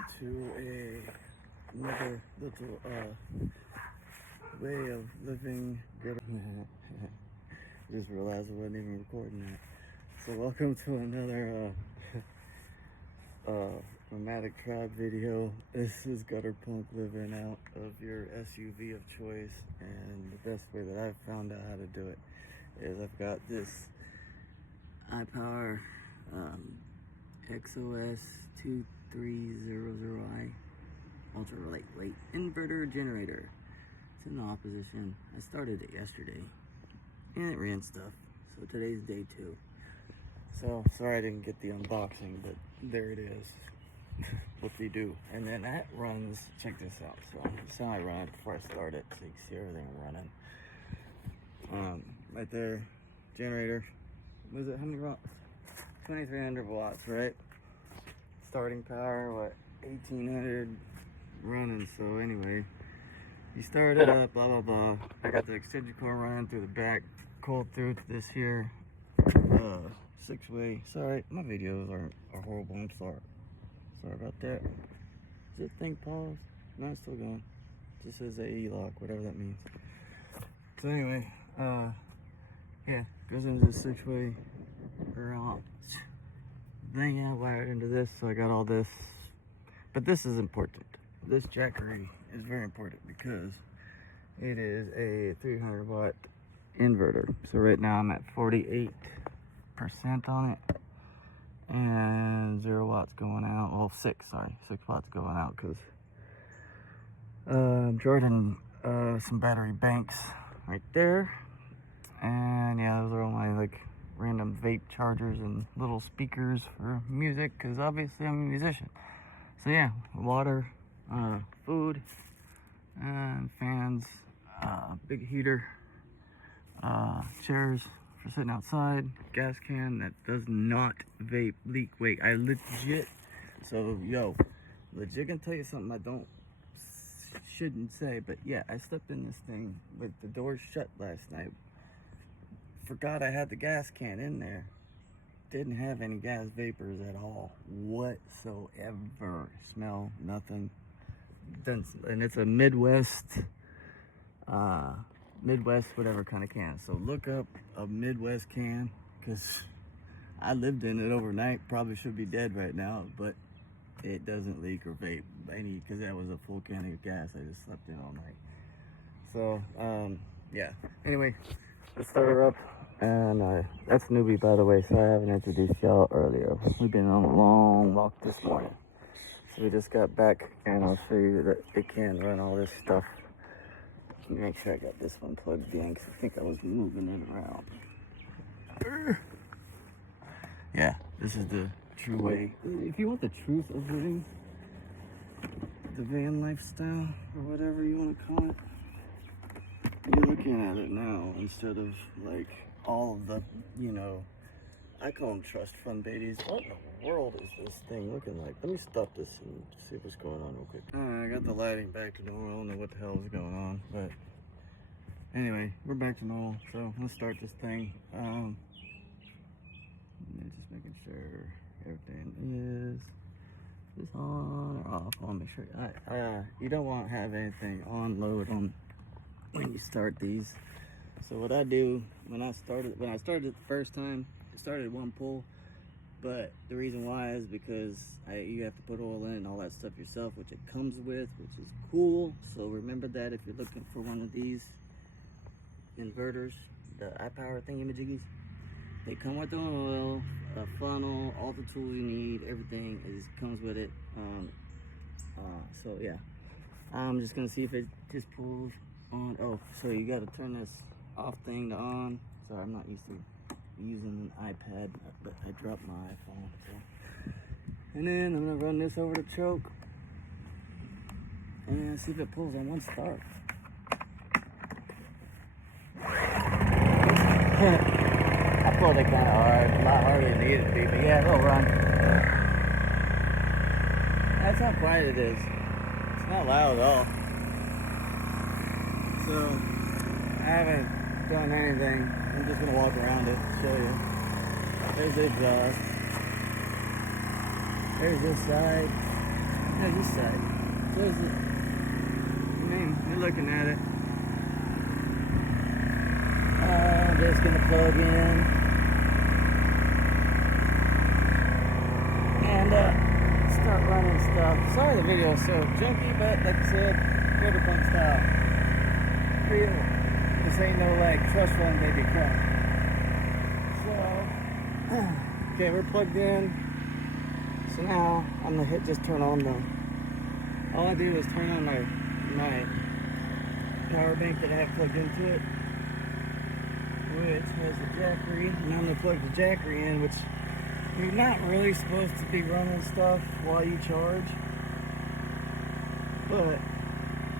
welcome to another little way of living good. Just realized I wasn't even recording that. So welcome to another nomadic tribe video. This is gutter punk living out of your SUV of choice, and the best way that I've found out how to do it is I've got this iPower XOS 2300i ultra lightweight inverter generator. It's in the off position. I started it yesterday and it ran stuff, so today's day 2. So sorry I didn't get the unboxing, but there it is. What they do. And then that runs, check this out. So this is how I run it before I start it, so you can see everything running. Right there, generator. Was it how many watts? 2300 watts, right? Starting power, what, 1800 running. So anyway, you start it up, blah blah blah. I got the extension cord running through the back, coiled through to this here 6-way. Sorry, my videos are horrible. I'm sorry about that. Does this thing pause? No, it's still going. This is a E-lock, whatever that means. So anyway, yeah, goes into this 6-way thing I wired into this, so I got all this. But this is important. This jackery is very important because it is a 300 watt inverter. So right now I'm at 48% on it, and 0 watts going out. Well, 6 watts going out because I'm charging some battery banks right there. And yeah, those are all my like random vape chargers and little speakers for music, because obviously I'm a musician. So yeah, water, food, and fans, big heater, chairs for sitting outside, gas can that does not vape leak. Wait, I legit, so yo, legit can tell you something I shouldn't say, but yeah, I slept in this thing with the doors shut last night. Forgot I had the gas can in there. Didn't have any gas vapors at all whatsoever. Smell, nothing. And it's a Midwest whatever kind of can. So look up a Midwest can, because I lived in it overnight. Probably should be dead right now, but it doesn't leak or vape any, because that was a full can of gas I just slept in all night. So yeah, anyway, let's start her up. And that's Newbie, by the way, so I haven't introduced y'all earlier. We've been on a long walk this morning, so we just got back, and I'll show you that it can run all this stuff. Let me make sure I got this one plugged in, because I think I was moving it around. Yeah, this is the true way. If you want the truth of living the van lifestyle, or whatever you want to call it, you're looking at it now instead of like all of the, you know, I call them trust fund babies. What in the world is this thing looking like? Let me stop this and see what's going on real quick. Alright, I got the lighting back to normal. I don't know what the hell is going on, but anyway, we're back to normal. So let's start this thing. Just making sure everything is on or off. I want to make sure you don't want to have anything on load on when you start these. So what I do when I started it the first time, it started one pull, but the reason why is because you have to put oil in and all that stuff yourself, which it comes with, which is cool. So remember that if you're looking for one of these inverters, the iPower thingy-majiggies, they come with their own oil, a funnel, all the tools you need, everything comes with it. So yeah, I'm just gonna see if it just pulls on. Oh, so you got to turn this off thing to on. Sorry, I'm not used to using an iPad, but I dropped my iPhone. So. And then I'm gonna run this over the choke and see if it pulls on one start. I pulled it kind of hard, a lot harder than it needed to be, but yeah, it'll run. That's how quiet it is. It's not loud at all. So I haven't done anything. I'm just gonna walk around it and show you. There's the exhaust. There's this side. Yeah, this side. There's it. I mean, you're looking at it. Just gonna plug in and start running stuff. Sorry the video is so junky, but like I said, Cyberpunk style. Real. This ain't no like trust run baby crap. So, okay, we're plugged in. So now I'm gonna just turn on the. All I do is turn on my power bank that I have plugged into it, which has a jackery, and I'm gonna plug the jackery in, which you're not really supposed to be running stuff while you charge. But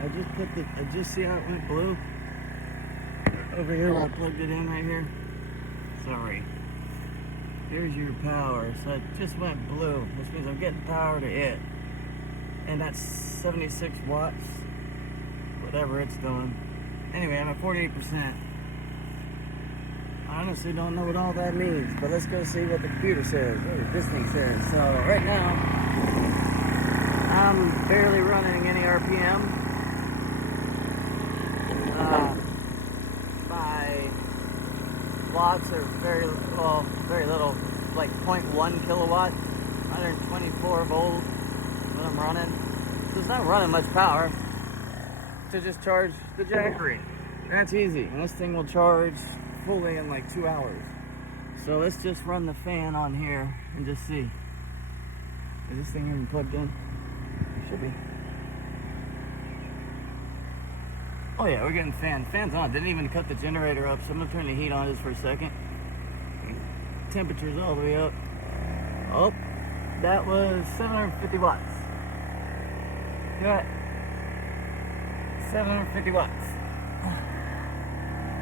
I just see how it went blue over here when I plugged it in right here. Sorry. Here's your power. So it just went blue, which means I'm getting power to it. And that's 76 watts, whatever it's doing. Anyway, I'm at 48%. I honestly don't know what all that means, but let's go see what the computer says, what this thing says. So right now, I'm barely running any RPM. My watts are very little, like 0.1 kilowatt, 124 volts that I'm running. So it's not running much power to just charge the jackery. That's easy, and this thing will charge fully in like 2 hours. So let's just run the fan on here and just see. Is this thing even plugged in? Should be. Oh yeah, we're getting fans on. Didn't even cut the generator up, so I'm gonna turn the heat on just for a second. Temperature's all the way up. Oh, that was 750 watts. Got 750 watts.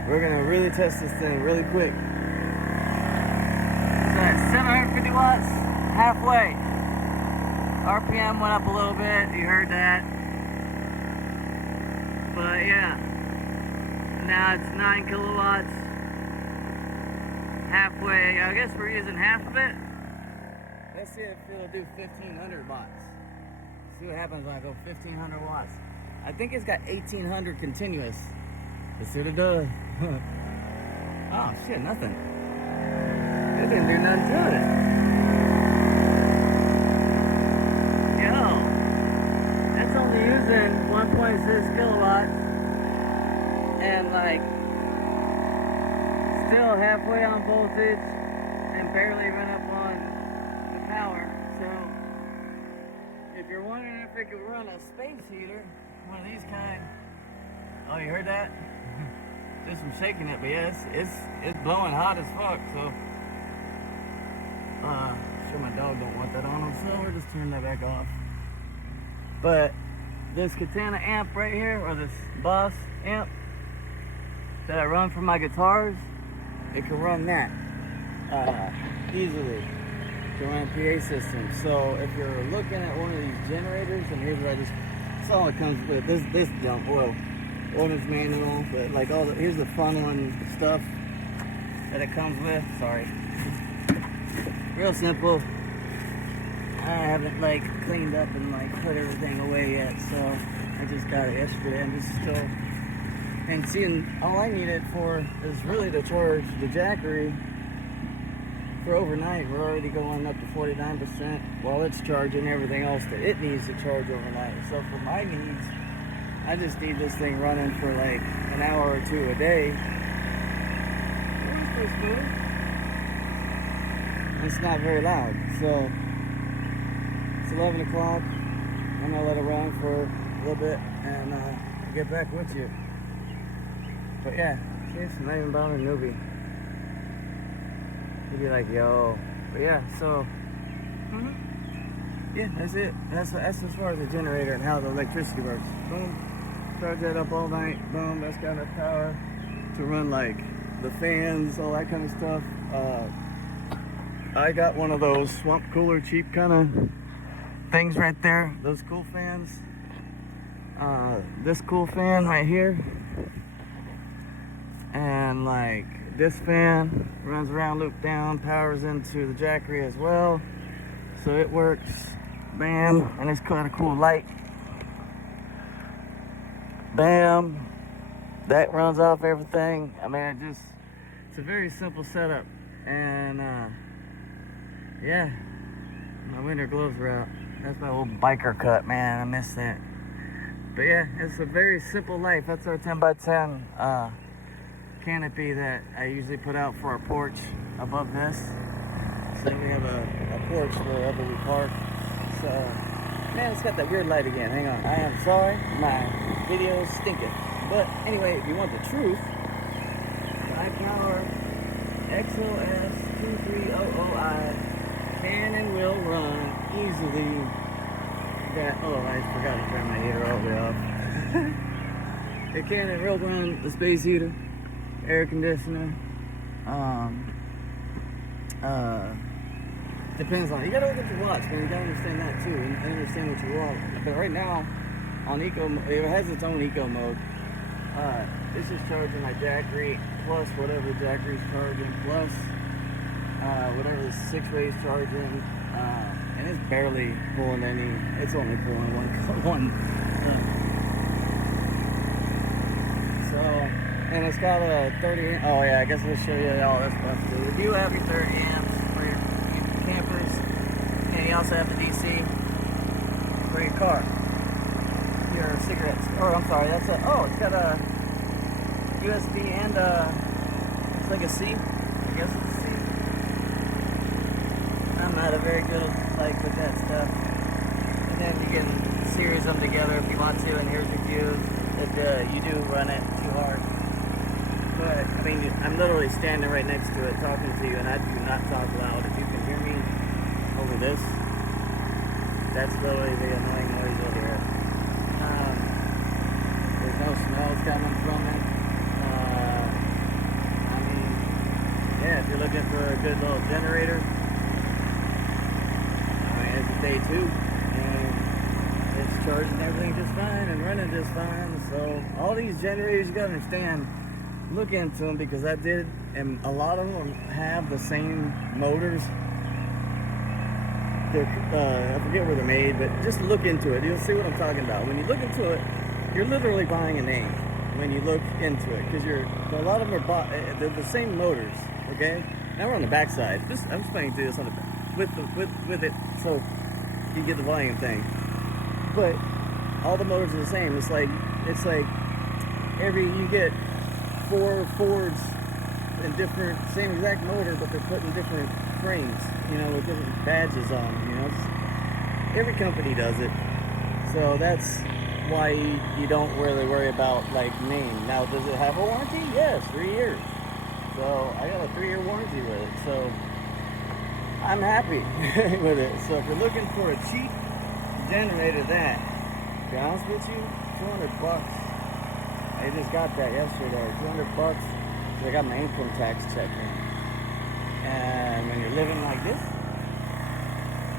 We're gonna really test this thing really quick. So that's 750 watts, halfway. RPM went up a little bit, you heard that. But yeah, now it's 9 kilowatts. Halfway, I guess we're using half of it. Let's see if it'll do 1500 watts. See what happens when I go 1500 watts. I think it's got 1800 continuous. Let's see what it does. Oh shit, nothing. It didn't do nothing to it. Yo, that's only using 1.6 kilowatts and like still halfway on voltage and barely run up on the power. So if you're wondering if it could run a space heater, one of these kind. Oh, you heard that? Just from shaking it, but yeah, it's blowing hot as fuck. So, sure my dog don't want that on him, so we're just turning that back off. But this Katana amp right here, or this Boss amp that I run for my guitars, it can run that easily. It can run a PA system. So if you're looking at one of these generators, and here's what that's all it comes with. This junk, well, owner's manual, but like here's the funneling stuff that it comes with. Sorry. Real simple. I haven't like cleaned up and like put everything away yet, so I just got it yesterday. I'm just still, and seeing all I need it for is really to charge the jackery for overnight. We're already going up to 49% while it's charging everything else that it needs to charge overnight. So for my needs, I just need this thing running for like an hour or two a day. It's not very loud, so it's 11 o'clock. I'm gonna let it run for a little bit and get back with you. But yeah, it's not even about a newbie. He'd be like, yo. But yeah, so yeah, that's it. That's as far as the generator and how the electricity works. Boom. Charge that up all night, boom, that's got enough power to run like the fans, all that kind of stuff. I got one of those swamp cooler cheap kind of things right there, those cool fans. This cool fan right here, and like this fan runs around, loop down, powers into the jackery as well, so it works Bam, and it's kind of cool light. Bam, that runs off everything. I mean, it's a very simple setup. And yeah, my winter gloves are out. That's my old biker cut, man. I miss that. But yeah, it's a very simple life. That's our 10x10 canopy that I usually put out for our porch above this. So we have a porch wherever we park. So, man, it's got that weird light again. Hang on. I am sorry. My video is stinking. But anyway, if you want the truth, high power XOS2300i can and will run easily. Oh, I forgot to turn my heater all the way off. It can and will run the space heater, air conditioner. Depends on, you gotta look at your watch, man. You gotta understand that too, and understand what you want. But right now, on eco, it has its own eco mode. This is charging my Jackery plus whatever Jackery's charging plus whatever the 6-way's charging. And it's barely pulling any, it's only pulling one. So, and it's got a 30, oh yeah, I guess I'll show you all this stuff too. You do have your 30 amps for your campers, and you also have the DC for your car, your cigarettes, or I'm sorry, that's a, oh, it's got a USB and it's like a C, I guess it's a C. I'm not a very good with that stuff. And then you can series them together if you want to, and here's the fuse. If you do run it too hard. But I mean, I'm literally standing right next to it talking to you, and I do not talk loud. If you can hear me over this, that's literally the annoying noise you'll hear. There's no smells coming from it. I mean, yeah, if you're looking for a good little generator, day 2, and it's charging everything just fine and running just fine. So all these generators, you gotta understand, look into them, because I did, and a lot of them have the same motors. I forget where they're made, but just look into it. You'll see what I'm talking about. When you look into it, you're literally buying a name when you look into it, because a lot of them are they're the same motors. Okay, now we're on the back side. I'm explaining to you this on the with it, so you get the volume thing. But all the motors are the same. It's like you get 4 Fords and different, same exact motor, but they're putting different frames, you know, with different badges on them, you know. Every company does it. So that's why you don't really worry about like name. Now, does it have a warranty? Yes, 3 years. So I got a 3-year warranty with it. So I'm happy with it. So if you're looking for a cheap generator, to be honest with you, $200. I just got that yesterday. $200. I got my income tax check in. And when you're living like this,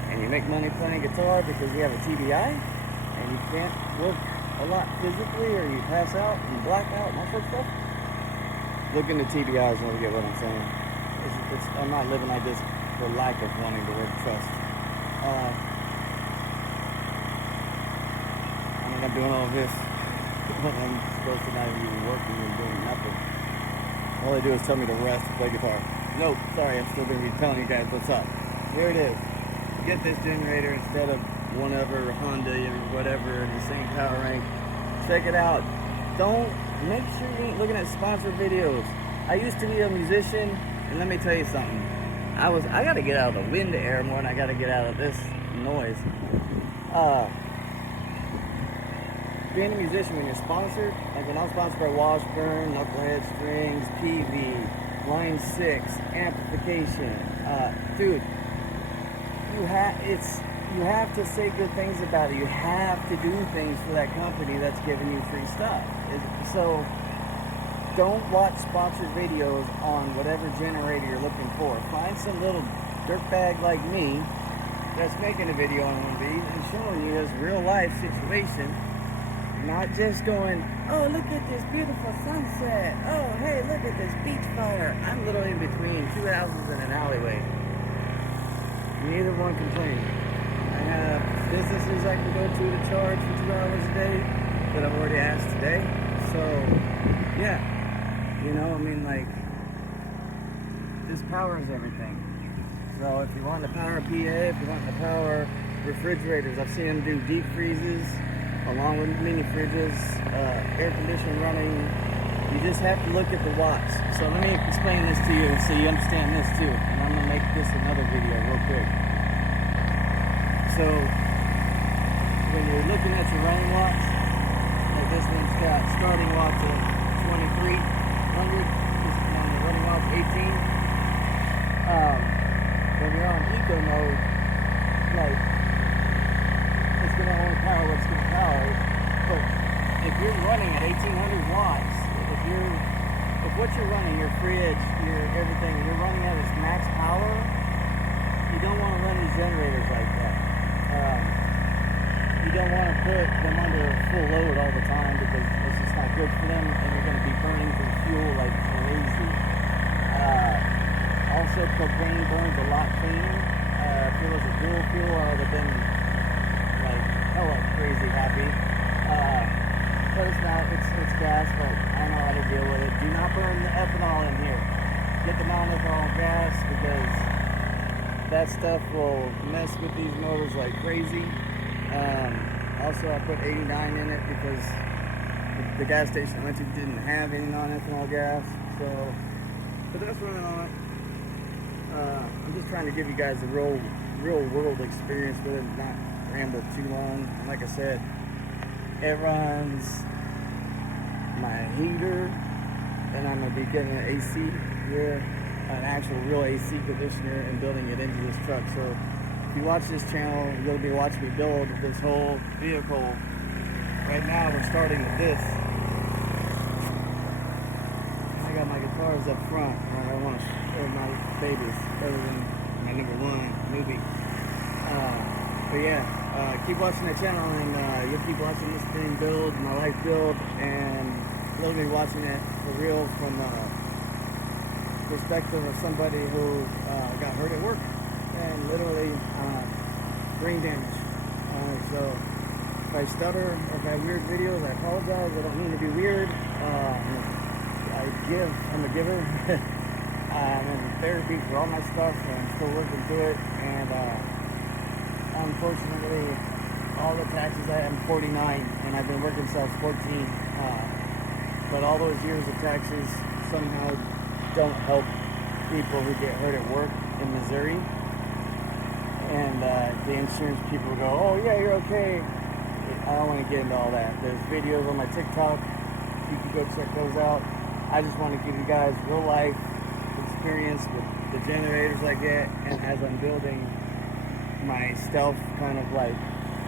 and you make money playing guitar because you have a TBI, and you can't work a lot physically, or you pass out and black out and that sort of stuff, look into TBIs and you'll get what I'm saying. I'm not living like this for lack of wanting to work trust. I'm doing all this when I'm supposed to not even working and doing nothing. All they do is tell me to rest and play guitar. Nope, sorry, I'm still going to be telling you guys what's up. Here it is. Get this generator instead of whatever Honda or whatever in the same power rank. Check it out. Make sure you ain't looking at sponsored videos. I used to be a musician, and let me tell you something. I got to get out of the wind air more than I got to get out of this noise. Being a musician, when you're sponsored, like when I'm sponsored by Washburn, Knucklehead Strings, PV, Line 6, amplification, dude, you have to say good things about it. You have to do things for that company that's giving you free stuff. So don't watch sponsored videos on whatever generator you're looking for. Find some little dirtbag like me that's making a video on one of these and showing you his real life situation. Not just going, oh, look at this beautiful sunset. Oh, hey, look at this beach fire. I'm literally in between 2 houses and an alleyway. Neither one complaining. I have businesses I can go to charge for 2 hours a day that I've already asked today. So, yeah, you know, I mean, like, this powers everything. So if you want to power PA, if you want to power refrigerators, I've seen them do deep freezes along with mini fridges, air conditioning running. You just have to look at the watts. So let me explain this to you so you understand this too. And I'm going to make this another video real quick. So when you're looking at your running watts, like this one's got starting watts of 2300, this one the running watts 18. When you're on eco mode, like, it's going to only power what it's going to power. But if you're running at 1800 watts, if what you're running, your fridge, your everything, you're running at its max power, you don't want to run these generators like that. You don't want to put them under full load all the time because it's just not good for them, and you're going to be burning through fuel like crazy. Also, propane burns a lot cleaner. If it was a dual fuel, I would have been like hella crazy happy. But it's not, it's gas, but I know how to deal with it. Do not burn the ethanol in here. Get the non-ethanol gas because that stuff will mess with these motors like crazy. Also, I put 89 in it because the gas station I went to didn't have any non-ethanol gas. So, but that's running on it. I'm just trying to give you guys a real world experience with it, not ramble too long. And like I said, it runs my heater, and I'm going to be getting an AC here, an actual real AC conditioner, and building it into this truck. So if you watch this channel, you'll be watching me build this whole vehicle. Right now we're starting with this. And I got my guitars up front. I want to show my babies other than my number one movie. But yeah, keep watching the channel, and you'll keep watching this thing build, my life build, and you'll be watching it for real from the perspective of somebody who got hurt at work and literally brain damage. So if I stutter or if I have weird videos, I apologize. I don't mean to be weird. I'm a giver. I'm in therapy for all my stuff, and I'm still working through it. And unfortunately, all the taxes I'm 49, and I've been working since I was 14. But all those years of taxes somehow don't help people who get hurt at work in Missouri. And the insurance people go, "Oh yeah, you're okay." I don't want to get into all that. There's videos on my TikTok. You can go check those out. I just want to give you guys real life experience with the generators I get, and as I'm building my stealth kind of like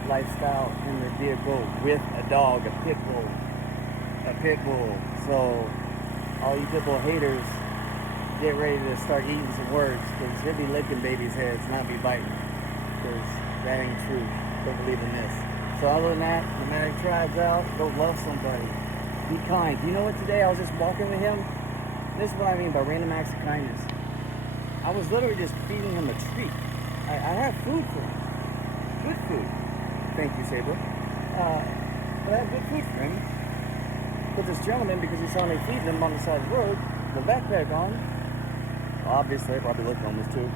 lifestyle in the vehicle with a dog, a pit bull. So all you pit bull haters, get ready to start eating some words, because he'll be licking babies' heads, not be biting, because that ain't true. Don't believe in this. So other than that, no matter who tries out, go love somebody. Be kind. You know what, today I was just walking with him. This is what I mean by random acts of kindness. I was literally just feeding him a treat. I have food for him. Good food. Thank you, Saber. But I have good food for him. But this gentleman, because he saw me feeding him on the side of the road, the backpack on, obviously I probably look homeless too.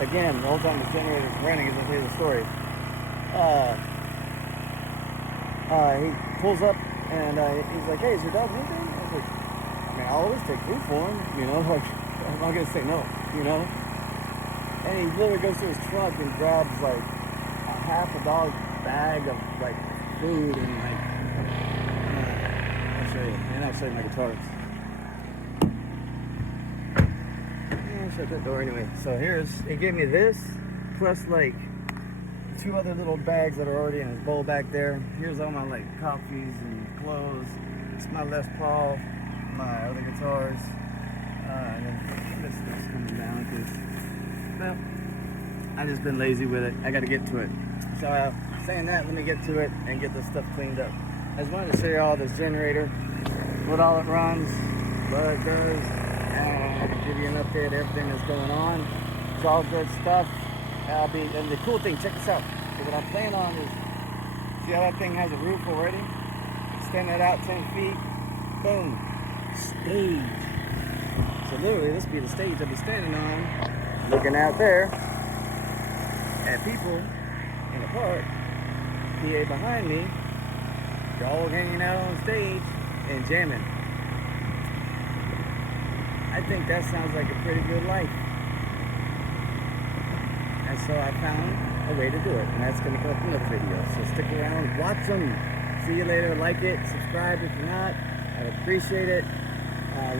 Again, the whole time the generator is running, as I tell you the story. He pulls up and he's like, "Hey, is your dog moving?" I was like, I mean, I always take food for him, you know, like, I'm not gonna say no, you know. And he literally goes to his truck and grabs like a half a dog bag of like food, and like, I'll show you, and I'll show you my guitars. Yeah, shut that door anyway. So he gave me this, plus like 2 other little bags that are already in his bowl back there. Here's all my like coffees and clothes. It's my Les Paul, my other guitars, and then this stuff's coming down because, well, I've just been lazy with it. I got to get to it. So saying that, let me get to it and get this stuff cleaned up. I just wanted to show you all this generator, what all it runs, what it does, and give you an update of everything that's going on. It's all good stuff. And the cool thing, check this out. So what I'm planning on is, see how that thing has a roof already? Extend that out 10 feet. Boom. Stage. So literally, this will be the stage I'll be standing on, looking out there at people in the park. PA behind me, y'all hanging out on stage and jamming. I think that sounds like a pretty good life. And so I found a way to do it, and that's going to come up in another video. So stick around, watch them. See you later. Like it, subscribe if you're not. I'd appreciate it.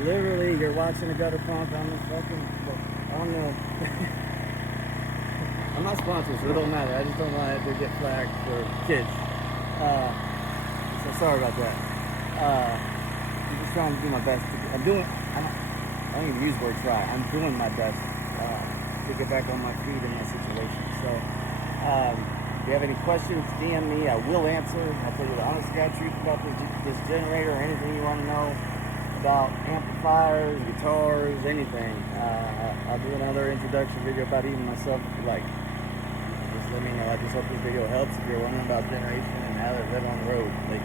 Literally, you're watching a gutter pump on the fucking, on the, I'm not sponsored, so it don't matter. I just don't want it to get flagged for kids. So sorry about that. I'm just trying to do my best. I don't even use the word try. I'm doing my best to get back on my feet in my situation. So, if you have any questions, DM me. I will answer. I'll tell you the honest to God truth about this generator or anything you want to know about amplifiers, guitars, anything. I'll do another introduction video about even myself if you like. Just let me know. I just hope this video helps if you're wondering about generation and how to live on the road. Like,